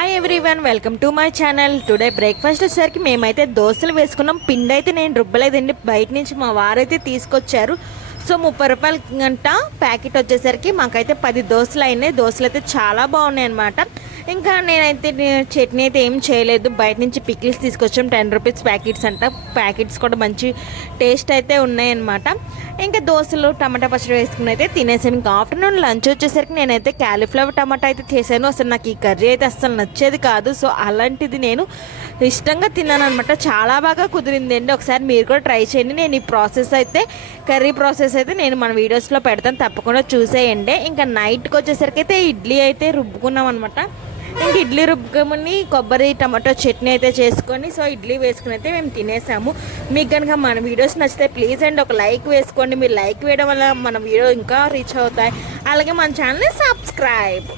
Hi everyone, welcome to my channel. Today breakfast వచ్చేసరికి మేమైతే దోశలు వేసుకున్నాం. పిండి అయితే నేను రుబ్బలేదండి, బయట నుంచి మా వారైతే తీసుకొచ్చారు. సో 30 రూపాయల గంట ప్యాకెట్ వచ్చేసరికి మాకైతే 10 దోశలు అయినాయి. దోశలు అయితే చాలా బాగున్నాయి అనమాట. ఇంకా నేనైతే చట్నీ అయితే ఏం చేయలేదు, బయట నుంచి పికిల్స్ తీసుకొచ్చాం. 10 రూపీస్ ప్యాకెట్స్ అంట. ప్యాకెట్స్ కూడా మంచి టేస్ట్ అయితే ఉన్నాయన్నమాట. ఇంకా దోశలు టమాటా పచ్చడి వేసుకుని అయితే తినేసాను. ఇంకా ఆఫ్టర్నూన్ లంచ్ వచ్చేసరికి నేనైతే క్యాలీఫ్లవర్ టమాటా అయితే చేశాను. అసలు నాకు ఈ కర్రీ అయితే అస్సలు నచ్చేది కాదు. సో అలాంటిది నేను ఇష్టంగా తిన్నాను అనమాట. చాలా బాగా కుదిరింది అండి. ఒకసారి మీరు కూడా ట్రై చేయండి. నేను ఈ ప్రాసెస్ అయితే కర్రీ ప్రాసెస్ అయితే నేను మన వీడియోస్లో పెడతాను, తప్పకుండా చూసేయండి. ఇంకా నైట్కి వచ్చేసరికి అయితే ఇడ్లీ అయితే రుబ్బుకున్నాం అనమాట. ఇంక ఇడ్లీ రుబ్బుకొని కొబ్బరి టమాటో చట్నీ అయితే చేసుకొని సో ఇడ్లీ వేసుకుని అయితే మేము తినేసాము. మీకు కనుక మన వీడియోస్ నచ్చితే ప్లీజ్ అండి ఒక లైక్ వేసుకోండి. మీరు లైక్ వేయడం వల్ల మన వీడియో ఇంకా రీచ్ అవుతాయి. అలాగే మన ఛానల్ని సబ్స్క్రైబ్.